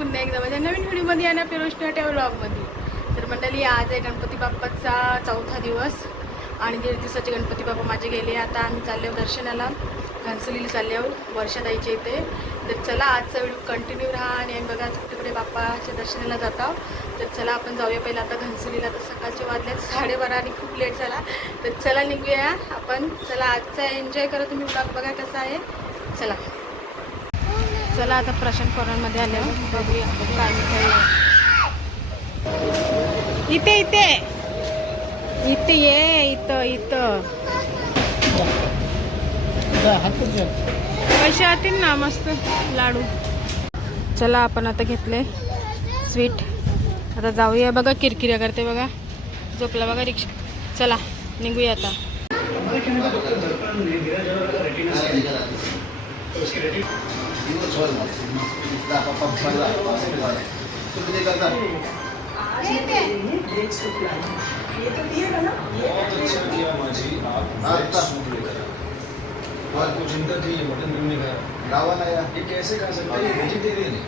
पुन्हा एकदा. माझ्या नवीन व्हिडिओमध्ये आणि आपल्या रोशनाट्या व्लॉगमध्ये तर मंडळी आज आहे गणपती बाप्पाचा चौथा दिवस आणि दीड दिवसाचे गणपती बाप्पा माझे गेले. आता आम्ही चालले दर्शनाला. घनसलीला चालले वर्षा वर्षाताईच्या इथे. तर चला आजचा व्हिडिओ कंटिन्यू राहा आणि आम्ही बघा तिकडे बाप्पाच्या दर्शनाला जातो तर चला आपण जाऊया पहिला आता घनसलीला. तर सकाळचे वाजल्यात साडेबारा आणि खूप लेट झाला. तर चला निघूया आपण. चला आजचा एन्जॉय करा तुम्ही ब्लॉग बघा कसा आहे. चला. चला आता प्रशांत कॉर्नरमध्ये आले? बघूया. काय मिठाई आहे. इथे इथे. इथे ये इथं इथं. पैसे येतील ना मस्त. लाडू. चला आपण आता घेतले स्वीट. आता जाऊया बघा किरकिऱ्या करते बघा. झोपला बघा रिक्षा. चला निघूया आता. आपको चिंता थी ये मटन क्यों ना यार ये कैसे खा सकते हैं वेजिटेरियन है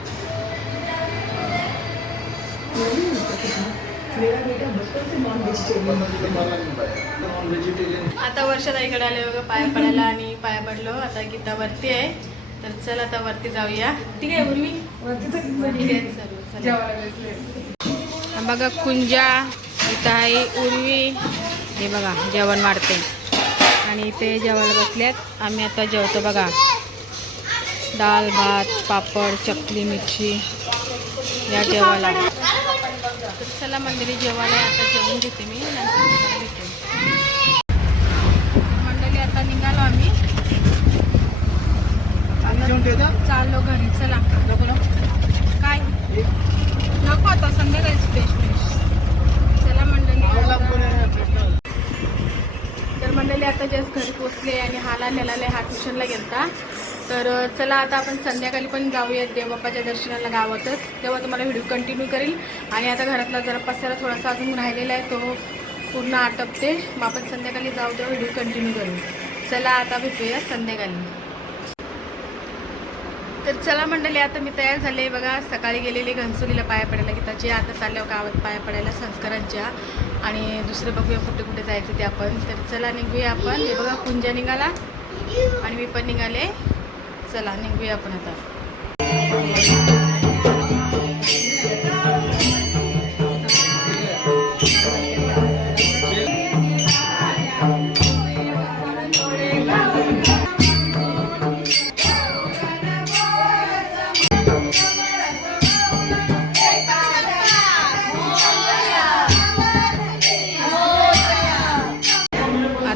आता वर्षात इकडे आले बघा पाया पडायला आणि पाया पडलो आता गीता वरती आहे. तर चल आता वरती जाऊया. ठीक आहे उर्वी. हा बघा कुंजा इथं आहे उर्वी. हे बघा जेवण वाढते आणि इथे जेवायला बसल्यात आम्ही आता जेवतो बघा. डाळ भात पापड चकली मिरची या जेवायला. तर चला मंडळी जेवायला आता जेवून घेते मी. नंतर. मंडळी आता निघालो आम्ही. चाललो घरी चला. काय? नको आता संध्याकाळी स्पेशल चला मंडळी. तर मंडळी आता जस्ट घरी पोचले आणि हाला नेलाले हा ट्युशनला गेलता. तर चला आता आपण संध्याकाळी पण जाऊयात देवबाप्पाच्या दर्शनाला गावातच. तेव्हा तुम्हाला व्हिडिओ कंटिन्यू करेल. आणि आता घरातला जरा पसारा थोडासा अजून राहिलेला आहे तो पूर्ण आटपते. मग आपण संध्याकाळी जाऊ तेव्हा व्हिडिओ कंटिन्यू करू. चला आता भेटूया संध्याकाळी. तर चला मंडळी आता मी तयार झाले. बघा सकाळी गेलेले घनसोलीला पाया पडायला गीताचे आता चालल्या गावात पाया पडायला संस्कारांच्या. आणि दुसरं बघूया कुठे कुठे जायचं ते आपण. तर चला निघूया आपण. हे बघा कुंजा निघाला. आणि मी पण निघाले. चला निघूया आपण आता.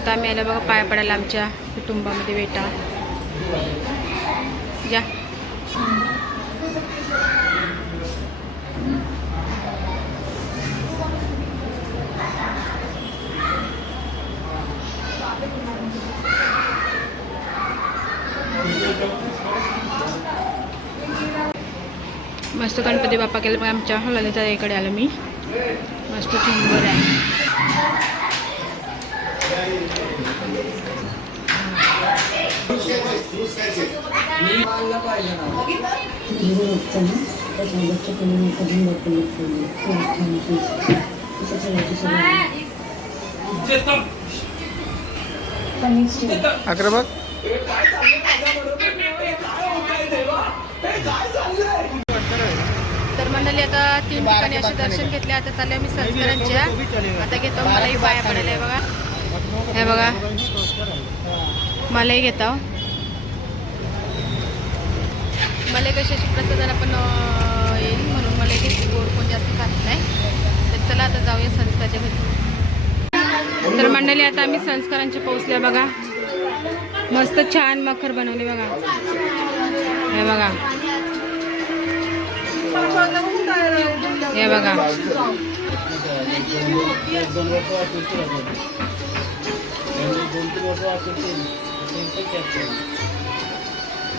आता आम्ही आलो बघा पाया पडायला आमच्या कुटुंबामध्ये बेटा जा मस्त गणपती बाप्पा केलं पण आमच्या ललिता इकडे आलं मी. मस्त चुंबर आहे. अक्रबक तर मंडळी आता तीन ठिकाणी असे दर्शन घेतले आता चालले आम्ही संस्कारांच्या आता घेतो मलाही पाया पडायला बघा हे बघा मलाही घेतो मला कशाची प्रसादाला पण येईल म्हणून मला इथे गोड कोण जास्त खात नाही. तर चला आता जाऊया संस्कारच्या घरी. तर मंडळी आता आम्ही संस्कारांचे पोहोचले बघा. मस्त छान मखर बनवले बघा. हे बघा. हे बघा.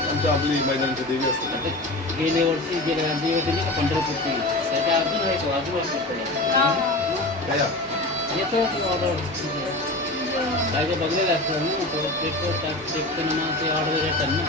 आमच्या आपली मैदानाच्या देवी असते गेल्या वर्षी गेल्या गांधी होते नाही का पंढरपूरची? त्याच्या अजून आहे तो अजून काय? येतो ती ऑर्डर काय काय बघलेलं असतं ना तो चेक ते ऑर्डर येतात ना.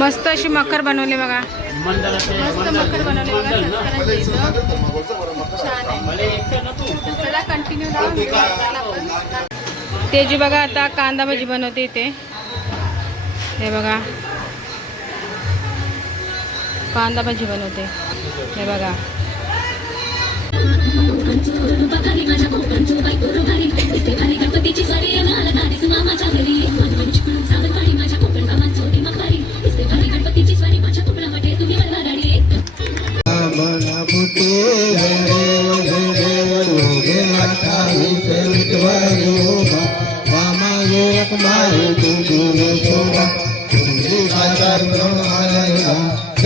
मस्त अशी मखर बनवली बघा. मस्त मखर बनवले बघा संस्कारांच्या इथं. छान आहे. मला एकटं नको तर चला कंटिन्यू राहा तेजी बघा आता कांदा भाजी बनवते इथे. हे बघा. कांदा भाजी बनवते. हे बघा.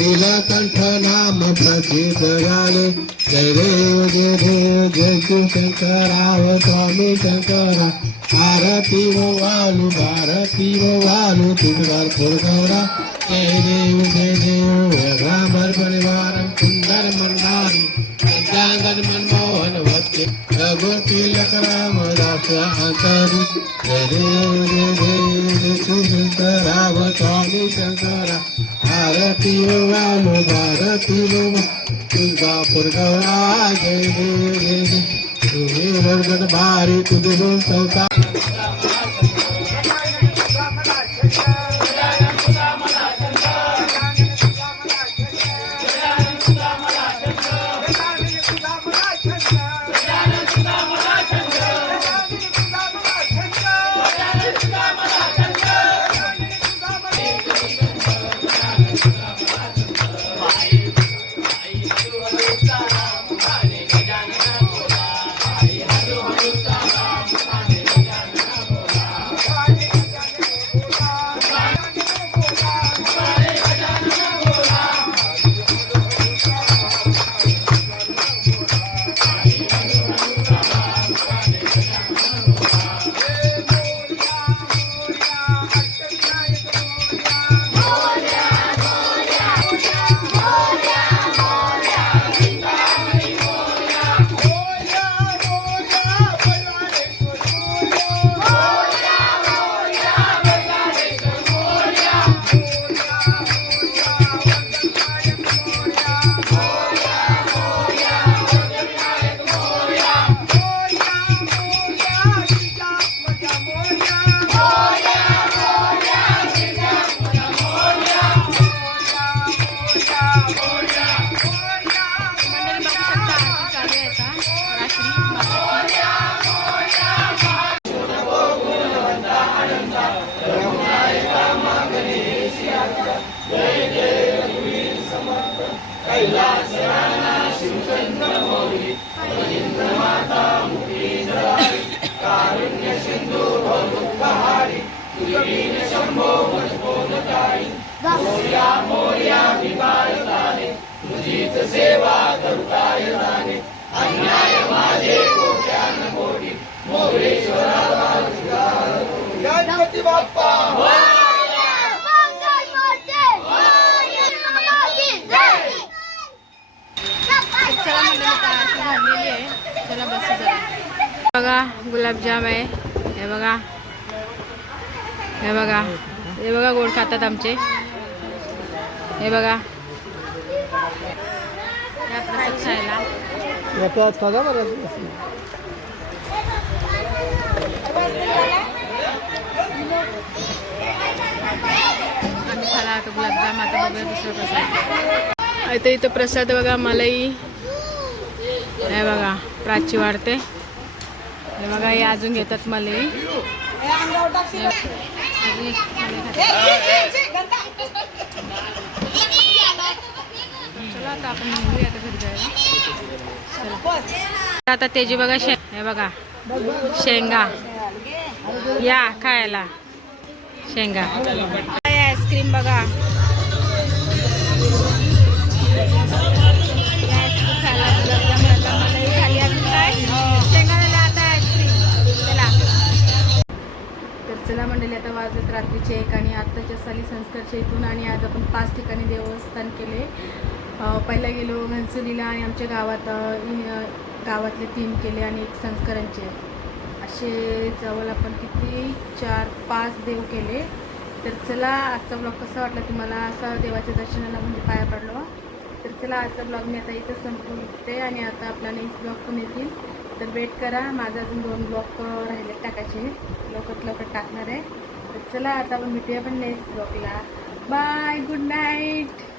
जय नीलकंठ नाम प्रसिद्ध गाणे जय देव जय देव जय शिव शंकराव स्वामी शंकरा. भारती हो वो वालू भारती हो वो वालू तुमदार पुरगौरा जय देव जय देव ब्राह्मण परिवार सुंदर मंदारी. पंचांगन मनमोहन वक्ते रघु तिलक राम दास अंतरी जय देव जय देव जय शिव शंकराव स्वामी शंकरा. आरती वो भारती वो तुळजापूर गवळा जय देव जय देव तुम्ही भारी तुझे संसार मंडळी मोर्या मोर्या आरती चालू आहे आता रात्री गणपती बाप्पा चला मंडळी आता आरती झालेली आहे चला बस जरा बघा गुलाबजाम आहे. हे बघा. हे बघा. हे बघा गोड खातात आमचे. हे बघा. खाला आता गुलाबजाम. आता बघूया दुसरं प्रसाद. आता इथं प्रसाद बघा मलाई. हे बघा प्राची वाढते. बघा हे अजून घेतात मले. चला आता आपण निघूया आता घरी जायला चला. आता त्याची बघा शे हे बघा शेंगा. या खायला. शेंगा. आईस्क्रीम बघा. रात्रीचे एक आणि आत्ताच्या साली संस्कारच्या इथून आणि आज आपण पाच ठिकाणी देवस्थान केले. पहिला गेलो घनसुलीला आणि आमच्या गावात गावातले तीन केले आणि एक संस्कारांचे. असे जवळ आपण किती चार पाच देव केले. तर चला आजचा ब्लॉग कसा वाटला तुम्हाला? असा देवाच्या दर्शनाला म्हणजे पाया पडलो. तर चला आजचा ब्लॉग मी आता इथं संपवते आणि आता आपला नेक्स्ट ब्लॉग पण येतील. तर वेट करा. माझा अजून दोन ब्लॉग राहिले टाकायचे. लवकरात लवकर टाकणार आहे. तर चला आता आपण भेटूया पण नेक्स्ट ब्लॉगला बाय गुड नाईट